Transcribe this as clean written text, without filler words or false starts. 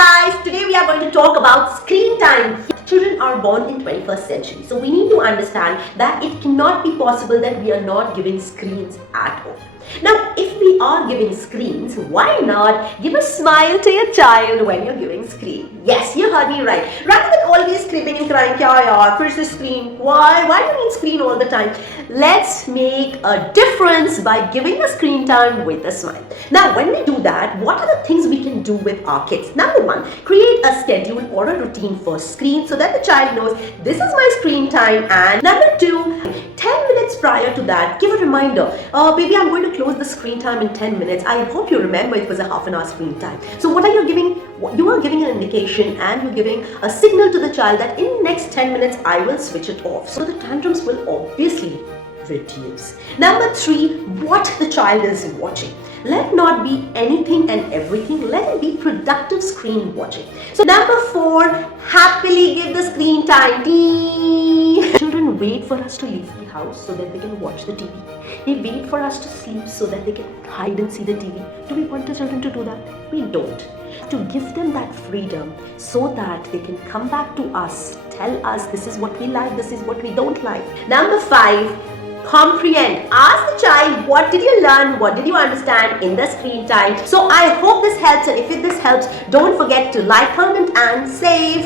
guys, today we are going to talk about screen time. Children are born in 21st century, so we need to understand that it cannot be possible that we are not giving screens at all. Now, if we are giving screens, why not give a smile to your child when you're giving screen? Yes, you heard me right. Rather than always screaming and crying, kya yaar, where's the screen? Why do you need screen all the time? Let's make a difference by giving a screen time with a smile. Now, when we do that, what are the things we can do with our kids? Number one, create a schedule or a routine for screen so that the child knows this is my screen time. And number two, 10 minutes prior to that, give a reminder. Baby, I'm going to close the screen time in 10 minutes. I hope you remember it was a half an hour screen time. So what are you giving? You are giving an indication and you're giving a signal to the child that in next 10 minutes, I will switch it off. So the tantrums will obviously reduce. Number three, what the child is watching. Let not be anything and everything. Let it be productive screen watching. So number four, happily give the screen time. Children wait for us to leave the house so that they can watch the TV. They wait for us to sleep so that they can hide and see the TV. Do we want the children to do that? We don't. To give them that freedom so that they can come back to us, tell us this is what we like, this is what we don't like. Number five, comprehend. Ask the child, what did you learn, what did you understand in the screen time? So I hope this helps, and if this helps, don't forget to like, comment and save.